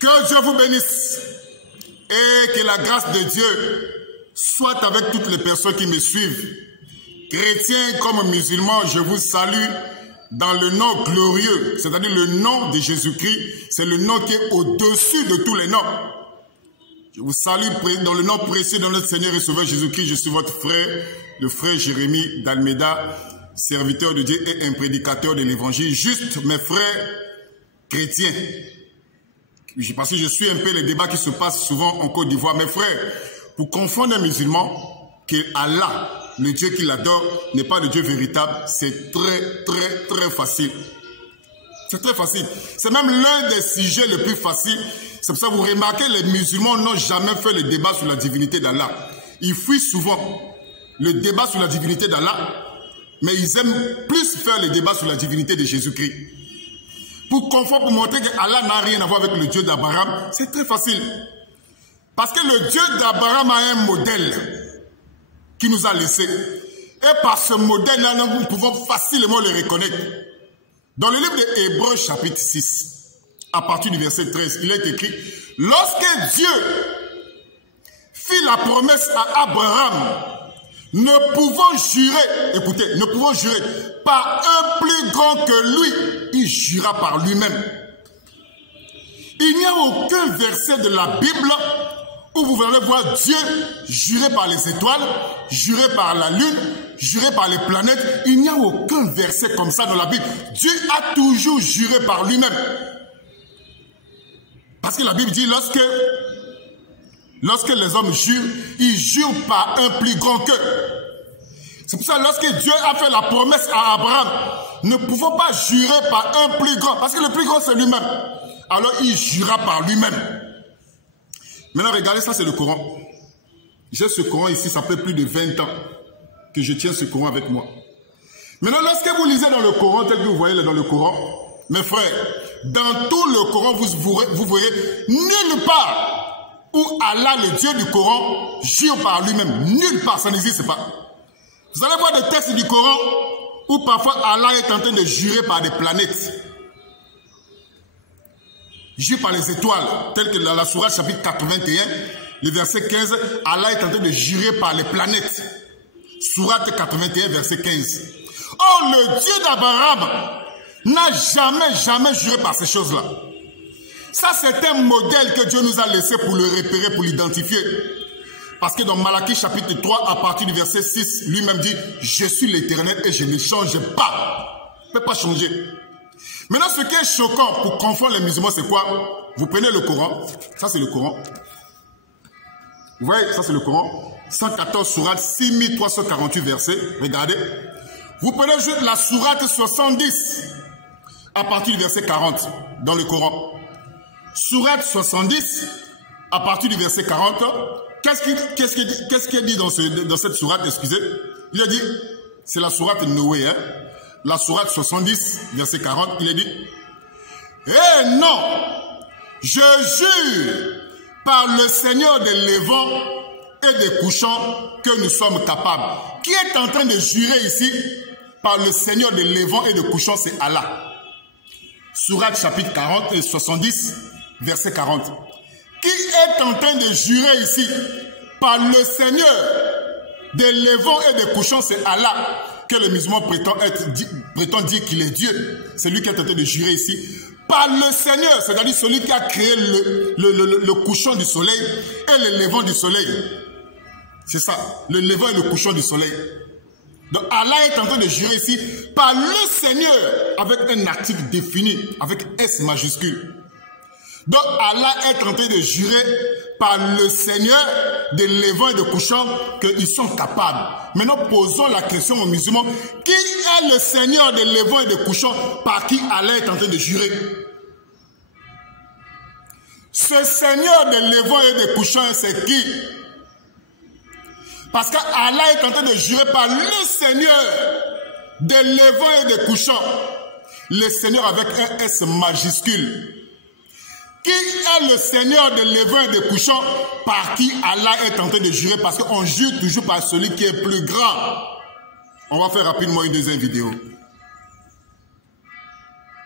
Que Dieu vous bénisse et que la grâce de Dieu soit avec toutes les personnes qui me suivent. Chrétiens comme musulmans, je vous salue dans le nom glorieux, c'est-à-dire le nom de Jésus-Christ. C'est le nom qui est au-dessus de tous les noms. Je vous salue dans le nom précieux de notre Seigneur et Sauveur Jésus-Christ. Je suis votre frère, le frère Jérémie d'Almeida, serviteur de Dieu et un prédicateur de l'évangile. Juste mes frères chrétiens. Parce que je suis un peu les débats qui se passent souvent en Côte d'Ivoire. Mes frères, pour confondre un musulman, que Allah, le Dieu qu'il adore, n'est pas le Dieu véritable, c'est très facile. C'est très facile. C'est même l'un des sujets les plus faciles. C'est pour ça que vous remarquez, les musulmans n'ont jamais fait le débat sur la divinité d'Allah. Ils fuient souvent le débat sur la divinité d'Allah, mais ils aiment plus faire le débat sur la divinité de Jésus-Christ. Pour confondre, pour montrer qu'Allah n'a rien à voir avec le Dieu d'Abraham, c'est très facile. Parce que le Dieu d'Abraham a un modèle qui nous a laissé. Et par ce modèle-là, nous pouvons facilement le reconnaître. Dans le livre de Hébreux, chapitre 6, à partir du verset 13, il est écrit, « Lorsque Dieu fit la promesse à Abraham, ne pouvant jurer, écoutez, ne pouvant jurer par un plus grand que lui, il jura par lui-même. » Il n'y a aucun verset de la Bible où vous allez voir Dieu jurer par les étoiles, jurer par la lune, jurer par les planètes. Il n'y a aucun verset comme ça dans la Bible. Dieu a toujours juré par lui-même. Parce que la Bible dit, lorsque les hommes jurent, ils jurent par un plus grand qu'eux. C'est pour ça que lorsque Dieu a fait la promesse à Abraham, ne pouvons pas jurer par un plus grand, parce que le plus grand c'est lui-même. Alors il jura par lui-même. Maintenant regardez, ça c'est le Coran. J'ai ce Coran ici, ça fait plus de 20 ans que je tiens ce Coran avec moi. Maintenant lorsque vous lisez dans le Coran, tel que vous voyez dans le Coran, mes frères, dans tout le Coran, vous verrez nulle part où Allah, le Dieu du Coran, jure par lui-même. Nulle part, ça n'existe pas. Vous allez voir des textes du Coran où parfois Allah est en train de jurer par des planètes. Jure par les étoiles, tel que dans la sourate chapitre 81, le verset 15, Allah est en train de jurer par les planètes. Sourate 81, verset 15. Oh, le Dieu d'Abraham n'a jamais juré par ces choses-là. Ça, c'est un modèle que Dieu nous a laissé pour le repérer, pour l'identifier. Parce que dans Malachie chapitre 3, à partir du verset 6, lui-même dit, je suis l'Éternel et je ne change pas. Je ne peux pas changer. Maintenant, ce qui est choquant pour confondre les musulmans, c'est quoi? Vous prenez le Coran. Ça, c'est le Coran. Vous voyez, ça, c'est le Coran. 114 sourate, 6348 versets. Regardez. Vous prenez juste la sourate 70, à partir du verset 40, dans le Coran. Sourate 70, à partir du verset 40, qu'est-ce qu'il dit dans cette sourate, excusez? Il a dit, c'est la sourate Noé, hein? La sourate 70, verset 40, il a dit, « Eh non, je jure par le Seigneur des levants et des couchants que nous sommes capables. » Qui est en train de jurer ici par le Seigneur des levants et des couchants, c'est Allah. Sourate chapitre 40 et 70, verset 40. Qui est en train de jurer ici par le Seigneur des levants et des couchants, c'est Allah, que le musulman prétend dire qu'il est Dieu. C'est lui qui est en train de jurer ici. Par le Seigneur, c'est-à-dire celui qui a créé le couchant du soleil et le levant du soleil. C'est ça, le levant et le couchant du soleil. Donc Allah est en train de jurer ici par le Seigneur avec un article défini, avec S majuscule. Donc Allah est en train de jurer par le Seigneur des levants et des couchants qu'ils sont capables. Maintenant posons la question aux musulmans. Qui est le Seigneur des levants et des couchants par qui Allah est en train de jurer? Ce Seigneur des levants et des couchants, c'est qui? Parce qu'Allah est en train de jurer par le Seigneur des levants et des couchants. Le Seigneur avec un S majuscule. Qui est le Seigneur des levants et des couchants par qui Allah est en train de jurer? Parce qu'on jure toujours par celui qui est plus grand. On va faire rapidement une deuxième vidéo.